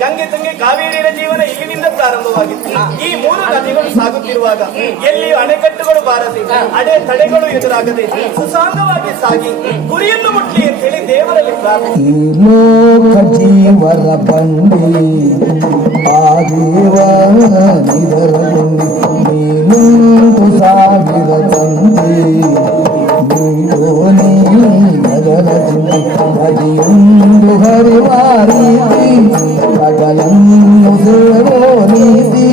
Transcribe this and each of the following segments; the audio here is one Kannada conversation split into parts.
ಗಂಗೆ ತುಂಗೆ ಕಾವೇರಿಯ ಜೀವನ ಇಲ್ಲಿನಿಂದ ಪ್ರಾರಂಭವಾಗಿತ್ತು. ಈ ಮೂರು ನದಿಗಳು ಸಾಗುತ್ತಿರುವಾಗ ಎಲ್ಲಿ ಅಣೆಕಟ್ಟುಗಳು ಬಾರದೆ ಅಡೆ ತಡೆಗಳು ಎದುರಾಗದೆ ಸುಸಾಂಗವಾಗಿ ಸಾಗಿ ಗುರಿಯನ್ನು ಮುಟ್ಲಿ ಅಂತ ಹೇಳಿ ದೇವರಲ್ಲಿ ಪ್ರಾರ್ಥನೆ. ಜೀವರ ಬಂದಿ ಆ ದೇವ ನೀನು ಸಾವಿರ ತಂದೆ ನೀಡೋ ನೀ ನಗರ ನದಿಯೊಂದು ಹರಿವಾರೀತಿ ಕಡಲನ್ನು ಸೇರೋ ನೀತಿ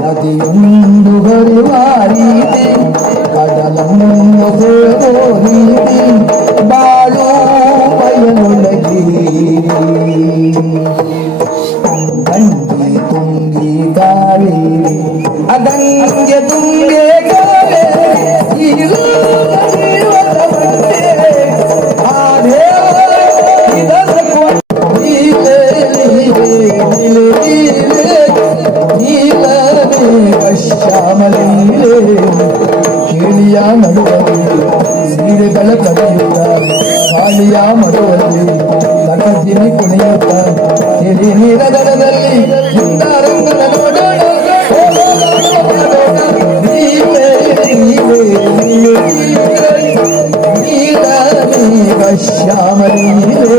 ನದಿಯೊಂದು ಹರಿವಾರೀತಿ ಕಡಲನ್ನು ಸೇರೋ ನೀತಿ ಬಾಳು ಬಯಲೊಳಗಿ ಗಂಗೆ ತುಂಗಿ ಕಾವೇರಿ ಅಗಂಗೆ ತುಂಗೆ ಕಾವೇರಿ ಶ್ಯಾಮಲೀಲೆ ಕೇಳಿಯ ನಡುವಲ್ಲಿ ಸೀರೆಗಳ ಕಳೆಯುತ್ತ ಹಾಳಿಯ ಮಡುವಲ್ಲಿ ಲಕಜಿನಿ ಕುಣಿಯುತ್ತ ಕೆರೆ ನೀರ ದಡದಲ್ಲಿ ರಂಗನ ನೋಡೋಣ ಶ್ಯಾಮಲೀಲೆ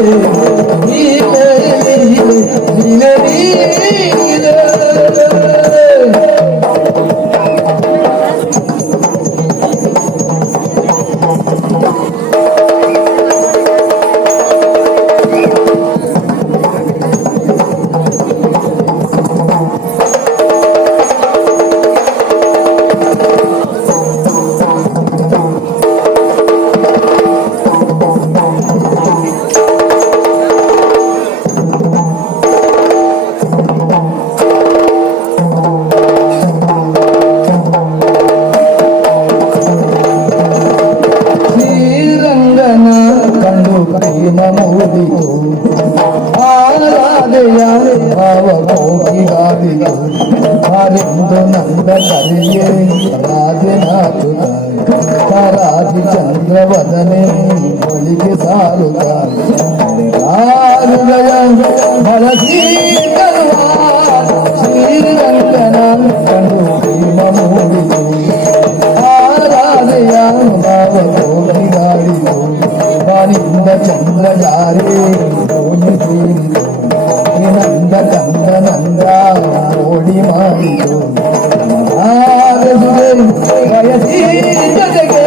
ಆರಾಧೆಯ ಭಾವ ಭೋಗಿಗಾದಿತು ಹರೆಂದು ನಂದ ಕರಿಯೇ ರಾಜನಾಥುತ ಪರಾಜಿ ಚಂದ್ರವದನೆ ಒಳಿಗೆ ಸಾರುತ್ತ ಹೃದಯ ಬಳಸಿ ಕರುವ ಶ್ರೀರಂಗನ ಕಂಡು ಪ್ರೇಮ ಮೂಡಿತು ಆರಾಧೆಯ ಭಾವ ಭೋಗಿಗಾಡಿತು ಬಾನಿಂದ ಚಂದ್ರ ಜಾರೇ ನಂದ ಕಂದ ನಂದ ಓಡಿ ಮಾಡಿತು ವಯಸ್ಸಿ ಜೊತೆಗೆ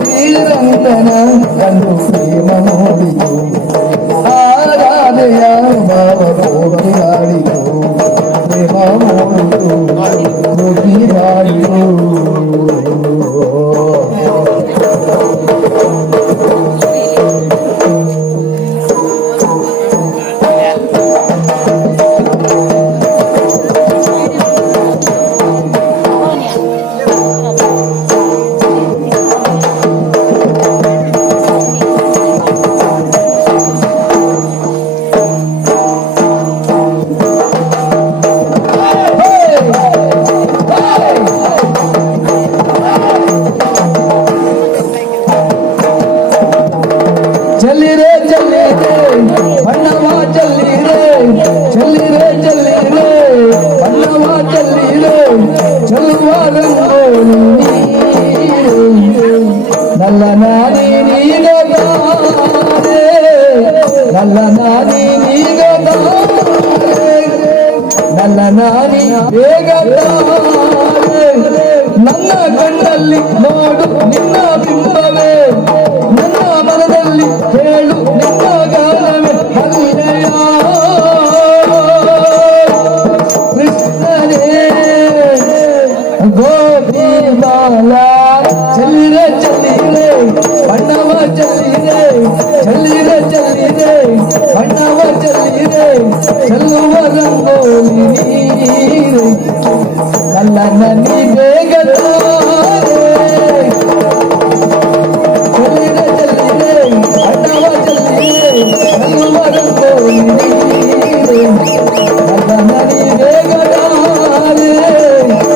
ಶ್ರೀರಂಗನ ಕಂಡು ಪ್ರೇಮ ಮೂಡಿತು ಆರಾಧೆಯ ಭಾವ ಭೋಗಿಗಾಡಿತು ಪ್ರೇಮ ಮೂಡಿತು ಭೋಗಿಗಾಡಿತು ಚಲ್ಲಿರೆ ಚಲ್ಲಿರೆ ಬಣ್ಣವ ಚಲ್ಲಿರೆ ಚಲ್ಲಿರೆ ಚಲ್ಲಿರೆ ಬಣ್ಣವ ಚಲ್ಲಿರೆ ಚೆಲ್ಲುವ ರಂಗೋಲಿ ನಲ್ಲ ನಾರಿ ನೀಗದಾರೆ ನಲ್ಲ ನಾರಿ ನೀಗದಾರೆ ನಲ್ಲ ನಾರಿ ಬೇಗದಾರೆ ನನ್ನ ಕಣ್ಣಲ್ಲಿ ನೋಡು ನಿನ್ನ ಬಿಂಬವೇ ನನ್ನ ಮನದಲ್ಲಿ ಹೇಳು ನಿನ್ನ ಗಾನವೇ ಹಲ್ಲೆಯ ಕೃಷ್ಣನೇ ಗೋಪಿ ಬಾಲಾ ಚಲ್ಲಿರೆ ಚಲ್ಲಿರೆ ಬಣ್ಣವ ಚಲ್ಲಿರೆ ಚಲ್ಲಿರೆ ಚಲ್ಲಿರೆ ಬಣ್ಣವ ಚಲ್ಲಿರೆ ಚೆಲ್ಲುವ ರಂಗೋಲಿ ನೀರು ನನ್ನ ನನಿ ಬೇಗದಾರೆ ಚಲ್ಲಿರೆ ಚಲ್ಲಿರೆ ಬಣ್ಣವ ಚಲ್ಲಿರೆ ಚೆಲ್ಲುವ ರಂಗೋಲಿ ನೀರು ನನ್ನ ನನಿ ಬೇಗದಾರೆ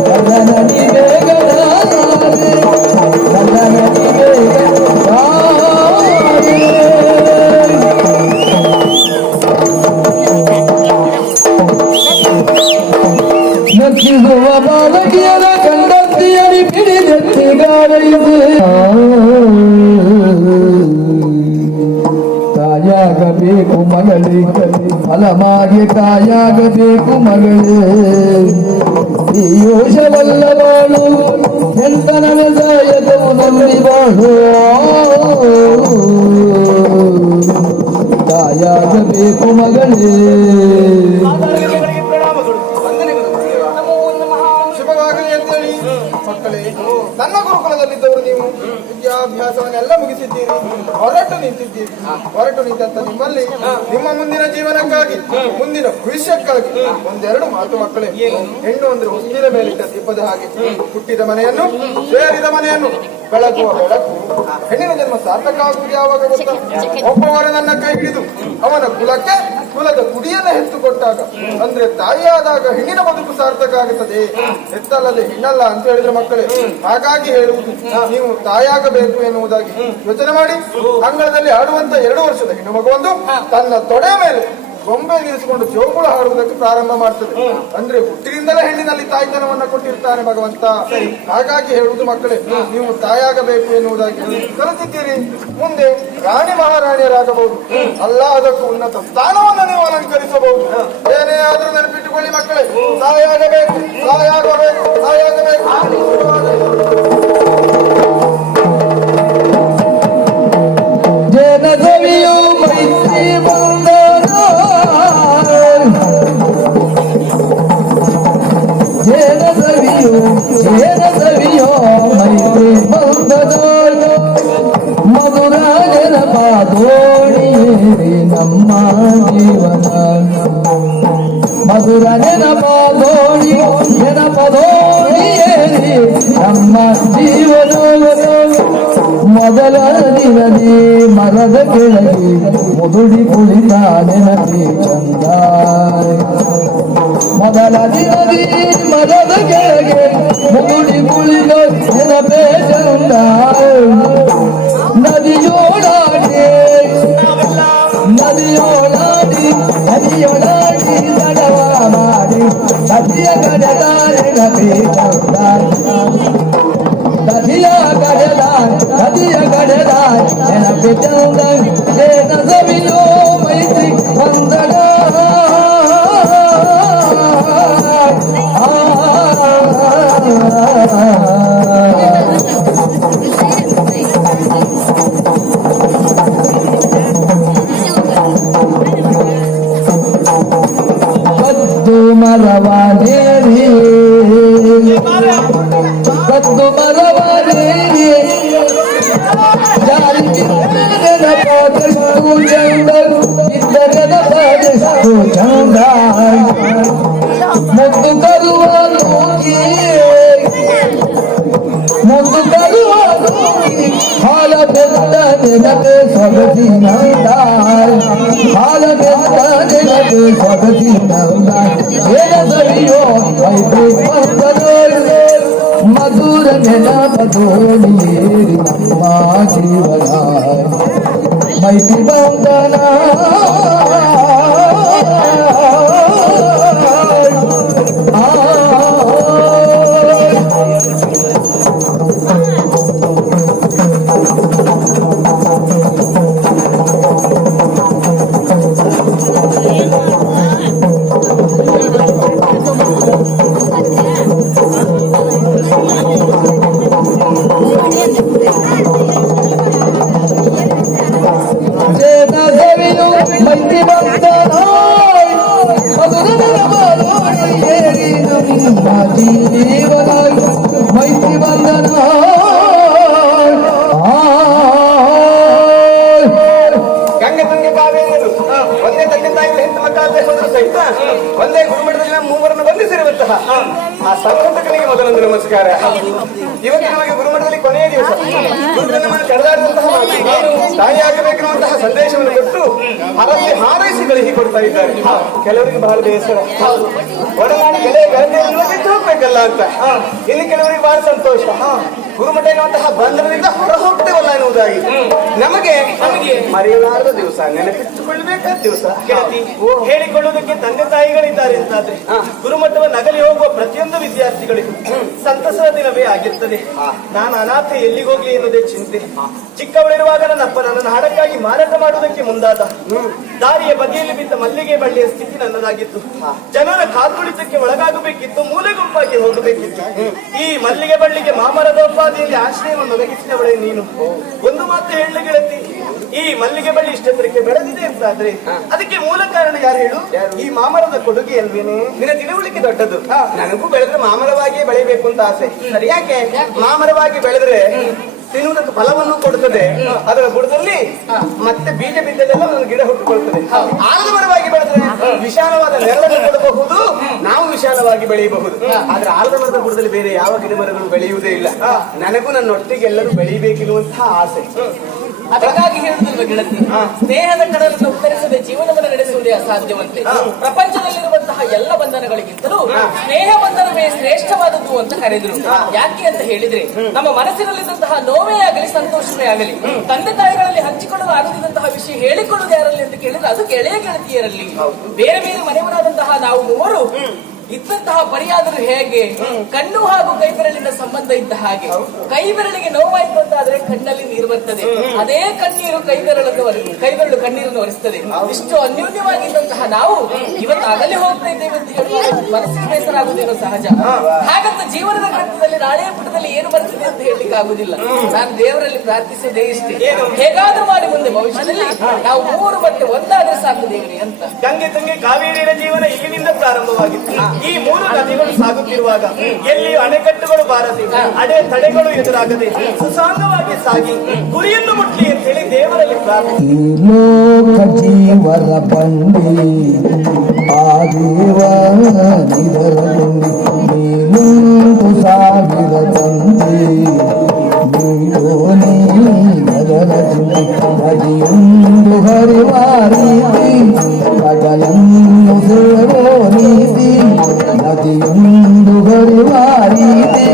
ನನ್ನ ನನಿ ಬೇಗದಾರೆ ನನ್ನ ನನಿ ಬೇಗದಾರೆ ದುಃಖಿಸುವ ಬಾಲಕಿಯರ ಕಂಡಂತಿಯರಿ ಪಿಡಿದೆತ್ತಿಗಾರೈದು ತಾಯಾಗಬೇಕು ಮಗಳೇ ಫಲಮಾಗಿ ತಾಯಾಗಬೇಕು ಮಗಳೇ ಈ ಯೋಷವಲ್ಲವಾಳು ಎಂತನನ ದಾಯಕವು ನಂಬಿ ಬಾಳು ತಾಯಾಗಬೇಕು ಮಗಳೇ ಆಧಾರಗಳಿಗೆ ಪ್ರಣಾಮಗಳು. ಶುಭವಾಗಲಿ ಅಂತೇಳಿ ಮಕ್ಕಳೇ, ನನ್ನ ಗುರುಕುಲದಲ್ಲಿದ್ದವರು ನೀವು ವಿದ್ಯಾಭ್ಯಾಸವನ್ನೆಲ್ಲ ಮುಗಿಸಿದ್ದೀರಿ, ಹೊರಟು ನಿಂತಿದ್ದೀರಿ. ಹೊರಟು ನಿಂತ ನಿಮ್ಮಲ್ಲಿ ನಿಮ್ಮ ಮುಂದಿನ ಜೀವನಕ್ಕಾಗಿ, ಮುಂದಿನ ಭವಿಷ್ಯಕ್ಕಾಗಿ ಒಂದೆರಡು ಮಾತು ಮಕ್ಕಳೇ. ಹೆಣ್ಣು ಅಂದ್ರೆ ಹೊಸ್ತಿಲ ಮೇಲಿಟ್ಟ ದೀಪದ ಹಾಗೆ, ಹುಟ್ಟಿದ ಮನೆಯನ್ನು ಸೇರಿದ ಮನೆಯನ್ನು ಬೆಳಗುವ ಬೆಳಕು. ಹೆಣ್ಣಿನ ಜನ್ಮ ಸಾರ್ಥಕ ಆಗುವುದು ಯಾವಾಗ ಗೊತ್ತಾ? ಒಬ್ಬವರನನ್ನ ಕೈ ಹಿಡಿದು ಅವನ ಕುಲಕ್ಕೆ ಕುಲದ ಕುಡಿಯನ್ನ ಹೆತ್ತು ಕೊಟ್ಟಾಗ, ಅಂದ್ರೆ ತಾಯಿಯಾದಾಗ ಹೆಣ್ಣಿನ ಬದುಕು ಸಾರ್ಥಕ ಆಗುತ್ತದೆ, ಹೆತ್ತಲ್ಲದೆ ಹೆಣ್ಣಲ್ಲ ಅಂತ ಹೇಳಿದ್ರೆ ಮಕ್ಕಳೇ. ಹಾಗಾಗಿ ಹೇಳುವುದು, ನೀವು ತಾಯಾಗಬೇಕು ಎನ್ನುವುದಾಗಿ ಯೋಚನೆ ಮಾಡಿ. ಅಂಗಳದಲ್ಲಿ ಆಡುವಂತ 2 ವರ್ಷದ ಹೆಣ್ಣು ಮಗುವೊಂದು ತನ್ನ ತೊಡೆ ಮೇಲೆ ಗೊಂಬೆ ನಿಲ್ಲಿಸಿಕೊಂಡು ಜೋಗುಳ ಹಾಡುವುದಕ್ಕೆ ಪ್ರಾರಂಭ ಮಾಡ್ತದೆ. ಅಂದ್ರೆ ಹುಟ್ಟಿನಿಂದಲೇ ಹೆಣ್ಣಿನಲ್ಲಿ ತಾಯ್ತನವನ್ನ ಕೊಟ್ಟಿರ್ತಾನೆ ಭಗವಂತ. ಹಾಗಾಗಿ ಹೇಳುವುದು ಮಕ್ಕಳೇ, ನೀವು ತಾಯಾಗಬೇಕು ಎನ್ನುವುದಾಗಿ ಕಲಿತಿದ್ದೀರಿ. ಮುಂದೆ ರಾಣಿ ಮಹಾರಾಣಿಯರಾಗಬಹುದು, ಅಲ್ಲ ಅದಕ್ಕೂ ಉನ್ನತ ಸ್ಥಾನವನ್ನು ನೀವು ಅಲಂಕರಿಸಬಹುದು. ಏನೇ ಆದ್ರೂ ನೆನಪಿಟ್ಟುಕೊಳ್ಳಿ ಮಕ್ಕಳೇ, ತಾಯಾಗಬೇಕು, ತಾಯಾಗಬೇಕು, ತಾಯಾಗಬೇಕು. ಜನದವಿಯು ಮೈತ್ರಿ ಬಂದನ ಜನದವಿಯೋ ಮೈತ್ರಿ ಬಂದನ ಮಧುರ ನೆನಪಾದೋಣಿಯೇರಿ ನಮ್ಮ ಜೀವನ ಮಧುರ ನೆನಪದೋಣಿಯೇರಿ ನಮ್ಮ ಜೀವನ ಮೊದಲ ದಿನದಿ ಮರದ ಕೆಳಗೆ ಮುದುಡಿ ಕುಳಿತ ನೆನಪಿ ಚಂದ ಮೊದಲ ದಿನದಿ ಮರದ ಕೆಳಗೆ ಮುದುಡಿ ಕುಳಿತ ನೆನಪೇ ಚಂದ ನದಿಯೋಳಾಡಿ ನದಿಯೋಳಾಡಿ ತಡವ ಮಾಡಿ ನದಿಯ ಕಡೆದ ನೆನಪೇ ಚಂದ ನದಿಯ ಕಡೆದ ನೆನಪಿ ಚಂದ ನದಿಯೋ ಮೈತ್ರಿ ವಂದನ ಕದ್ದು ಮರವಾದೇರಿ ಕದ್ದು ಮರವಾದೇರಿ ನೆನಪಾದಷ್ಟು ಚಂದ ಇದ್ದರೆ ನೆನಪಾದಷ್ಟು ಚಂದ ಮುದ್ದು ತರುವ ಹಾಲ ಬೆತ್ತ ನೆನಪೆ ಸೊಗಸಿನಂದ ಹಾಲ ಬೆತ್ತ ನೆನಪೆ ಸೊಗಸಿನಂದ ಏನದರಿಯೋ ಮೈತ್ರಿ ಬಂದನೋರು ಮಧುರ ನೆನಪದೋಣಿಯೇರಿ ನಮ್ಮ ಜೀವನ ಮೈತ್ರಿ ಬಂದನ ಮೈತ್ರಿ ಬಂದನ ನಮ್ಮ ಜೀವನ ಮೈತ್ರಿ ಬಂದನ ಗಂಗೆ ತಂಗೆ ಕಾವೇರಿಯರು ಒಂದೇ ತಂದೆ ತಾಯಿ ಹೆಂಡತಿ ಮಕ್ಕಳಾಗದೆ ಹೋದ್ರು ಸಹಿತ ಒಂದೇ ಗುರುಮಠದಲ್ಲಿ ನಮ್ಮ ಮೂವರನ್ನು ಬಂಧಿಸಿರುವಂತಹ ಆ ಸಂಘಟಕನಿಗೆ ಮೊದಲೊಂದು ನಮಸ್ಕಾರ. ಇವತ್ತು ನಮಗೆ ಗುರುಮಠದಲ್ಲಿ ಕೊನೆಯ ದಿವಸ ಗುರುಗಳು ನಮ್ಮನ್ನು ಕರೆದಾಡುವಂತಹ ತಾಯಿಯಾಗಬೇಕಿರುವಂತಹ ಸಂದೇಶವನ್ನು ಕೊಟ್ಟು ಹರಸಿ ಹಾರೈಸಿ ಕಳಿಸಿ ಕೊಡ್ತಾ ಇದ್ದಾರೆ. ಕೆಲವರಿಗೆ ಬಹಳ ಬೇಸರ, ಒಡನಾಡಿ ಗೆಳೆಯ ಗೆಳತಿಯನ್ನು ಬಿಟ್ಟು ಹೋಗ್ಬೇಕಲ್ಲ ಅಂತ. ಇನ್ನು ಕೆಲವರಿಗೆ ಬಹಳ ಸಂತೋಷ. ಗುರುಮಠ ಎನ್ನುವಂತಹ ಬಂಧನದಿಂದ ಹೊರ ಹೋಗ್ತೇವಲ್ಲ ಎನ್ನುವುದಾಗಿ ನಮಗೆ ಮರೆಯಲಾರದ ದಿವಸ, ನೆನಪಿಟ್ಟುಕೊಳ್ಳಬೇಕಾದ ದಿವಸ. ಗೆಳತಿ, ಹೇಳಿಕೊಳ್ಳುವುದಕ್ಕೆ ತಂದೆ ತಾಯಿಗಳಿದ್ದಾರೆ ಅಂತಾದ್ರೆ ಗುರುಮಠವ ನಗಲಿ ಹೋಗುವ ಪ್ರತಿಯೊಂದು ವಿದ್ಯಾರ್ಥಿಗಳಿಗೂ ಸಂತಸದ ದಿನವೇ ಆಗಿರ್ತದೆ. ನಾನು ಅನಾಥ ಎಲ್ಲಿಗೋಗ್ಲಿ ಎನ್ನುವುದೇ ಚಿಂತೆ. ಚಿಕ್ಕವಳಿರುವಾಗ ನನ್ನಪ್ಪ ನನ್ನನ್ನು ಹಣಕ್ಕಾಗಿ ಮಾರಾಟ ಮಾಡುವುದಕ್ಕೆ ಮುಂದಾದ. ದಾರಿಯ ಬದಿಯಲ್ಲಿ ಬಿದ್ದ ಮಲ್ಲಿಗೆ ಬಳ್ಳಿಯ ಸ್ಥಿತಿ ನನ್ನದಾಗಿತ್ತು. ಜನರ ಕಾಲ್ತುಳಿತಕ್ಕೆ ಒಳಗಾಗಬೇಕಿತ್ತು, ಮೂಲೆ ಗುಂಪಾಗಿ ಹೋಗಬೇಕಿತ್ತು. ಈ ಮಲ್ಲಿಗೆ ಬಳ್ಳಿಗೆ ಮಾಮರದೋಪಾದಿಯಲ್ಲಿ ಆಶ್ರಯವನ್ನು ಒದಗಿಸಿದವಳೆ ನೀನು. ಒಂದು ಮಾತು ಹೇಳಲಿ ಗೆಳತಿ, ಈ ಮಲ್ಲಿಗೆ ಬಳ್ಳಿ ಇಷ್ಟೆತ್ತರಕ್ಕೆ ಬೆಳೆದಿದೆ ಅಂತಾದ್ರೆ ಅದಕ್ಕೆ ಮೂಲ ಕಾರಣ ಯಾರು ಹೇಳು? ಈ ಮಾಮರದ ಕೊಡುಗೆ ಅಲ್ವೇನೆ? ನಿನ್ನ ತಿಳುವಳಿಕೆ ದೊಡ್ಡದು. ನನಗೂ ಬೆಳೆದ್ರೆ ಮಾಮರವಾಗಿಯೇ ಬೆಳೆಯಬೇಕು ಅಂತ ಆಸೆ. ಸರಿ, ಯಾಕೆ ಮಾಮರವಾಗಿ ಬೆಳೆದ್ರೆ ತಿನ್ನುವುದಕ್ಕೆ ಫಲವನ್ನು ಕೊಡುತ್ತದೆ. ಅದರ ಬುಡದಲ್ಲಿ ಮತ್ತೆ ಬೀಜ ಬಿದ್ದಲೆಲ್ಲ ಒಂದು ಗಿಡ ಹುಟ್ಟುಕೊಳ್ತದೆ. ಆಲದ ಮರವಾಗಿ ಬೆಳೆದ್ರೆ ವಿಶಾಲವಾದ ನೆರಳನ್ನು ಕೊಡಬಹುದು, ನಾವು ವಿಶಾಲವಾಗಿ ಬೆಳೆಯಬಹುದು. ಆದ್ರೆ ಆಲದ ಮರದ ಬುಡದಲ್ಲಿ ಬೇರೆ ಯಾವ ಗಿಡ ಮರಗಳು ಬೆಳೆಯುವುದೇ ಇಲ್ಲ. ನನಗೂ ನನ್ನೊಟ್ಟಿಗೆ ಎಲ್ಲರೂ ಬೆಳೆಯಬೇಕೆನ್ನುವಂತಹ ಆಸೆ. ಅದಕ್ಕಾಗಿ ಹೇಳುವುದಿಲ್ವ ಗೆಳತಿ, ಸ್ನೇಹದ ಕಡಲನ್ನು ಉತ್ತರಿಸದೆ ಜೀವನವನ್ನು ನಡೆಸುವುದೇ ಅಸಾಧ್ಯವಂತೆ. ಪ್ರಪಂಚದಲ್ಲಿರುವಂತಹ ಎಲ್ಲ ಬಂಧನಗಳಿಗಿಂತಲೂ ಸ್ನೇಹ ಬಂಧನವೇ ಶ್ರೇಷ್ಠವಾದದ್ದು ಅಂತ ಕರೆದ್ರು. ಯಾಕೆ ಅಂತ ಹೇಳಿದ್ರೆ, ನಮ್ಮ ಮನಸ್ಸಿನಲ್ಲಿದ್ದಂತಹ ನೋವೇ ಆಗಲಿ ಸಂತೋಷವೇ ಆಗಲಿ ತಂದೆ ತಾಯಿಗಳಲ್ಲಿ ಹಂಚಿಕೊಳ್ಳಲು ಆಗದಿದ್ದಂತಹ ವಿಷಯ ಹೇಳಿಕೊಳ್ಳುವುದು ಯಾರಲ್ಲಿ ಅಂತ ಕೇಳಿದ್ರೆ ಅದು ಗೆಳೆಯ ಗೆಳತಿಯರಲ್ಲಿ. ಬೇರೆ ಬೇರೆ ಮನೆಯವರಾದಂತಹ ನಾವು ಮೂವರು ಇದ್ದಂತಹ ಪರಿಯಾದರೂ ಹೇಗೆ? ಕಣ್ಣು ಹಾಗೂ ಕೈಬೆರಳಿನ ಸಂಬಂಧ ಇದ್ದ ಹಾಗೆ. ಕೈಬೆರಳಿಗೆ ನೋವಾಯ್ತು ಅಂತಾದ್ರೆ ಕಣ್ಣಲ್ಲಿ ನೀರು ಬರ್ತದೆ, ಅದೇ ಕಣ್ಣೀರು ಕೈಬೆರಳು ಕಣ್ಣೀರನ್ನು ಒರೆಸ್ತದೆ. ಇಷ್ಟು ಅನ್ಯೋನ್ಯವಾಗಿದ್ದಂತಹ ನಾವು ಇವತ್ತು ಅಗಲಿ ಹೋಗ್ತಾ ಇದ್ದೇವೆ ಅಂತ ಹೇಳುವಾಗ ಮನಸ್ಸಿಗೆ ಬೇಸರ ಆಗುವುದೇನೋ ಸಹಜ. ಹಾಗಂತ ಜೀವನದ ಗ್ರಂಥದಲ್ಲಿ ನಾಳೆಯ ಪುಟದಲ್ಲಿ ಏನು ಬರ್ತದೆ ಅಂತ ಹೇಳಲಿಕ್ಕೆ ಆಗುದಿಲ್ಲ. ನಾನು ದೇವರಲ್ಲಿ ಪ್ರಾರ್ಥಿಸೋದೇ ಇಷ್ಟೇ, ಹೇಗಾದ್ರೂ ಮಾಡಿ ಮುಂದೆ ಭವಿಷ್ಯದಲ್ಲಿ ನಾವು ಮೂವರು ಮತ್ತೆ ಒಂದಾದ್ರೆ ಸಾಕು ದೇವರೇ ಅಂತ. ಗಂಗೆ ತಂಗೆ ಕಾವೇರಿಯ ಜೀವನ ಇಲ್ಲಿನಿಂದ ಪ್ರಾರಂಭವಾಗಿತ್ತು. ಈ ಮೂರು ನದಿಗಳು ಸಾಗುತ್ತಿರುವಾಗ ಎಲ್ಲಿಯೂ ಅಣೆಕಟ್ಟುಗಳು ಬಾರದೆ, ಅಡೆ ತಡೆಗಳು ಎದುರಾಗದೆ ಸುಸಾಂಗವಾಗಿ ಸಾಗಿ ಗುರಿಯನ್ನು ಮುಟ್ಲಿ ಅಂತ ಹೇಳಿ ದೇವರಲ್ಲಿ ಪ್ರಾರ್ಥನೆ. ಈ ಲೋಕ ಜೀವರ ಬಂಡಿ ಆ ದೇವನಿದರಲ್ಲಿ ನೀನುಂಟು ಸಾವಿರ ತಂದೆ ನೀಡೋ ನೀಗರ ನದಿಯೊಂದು ಹರಿವ ರೀತಿ ಕಡಲನ್ನು ಸೇರೋ ನೀತಿ ನದಿಯೊಂದು ಹರಿವ ರೀತಿ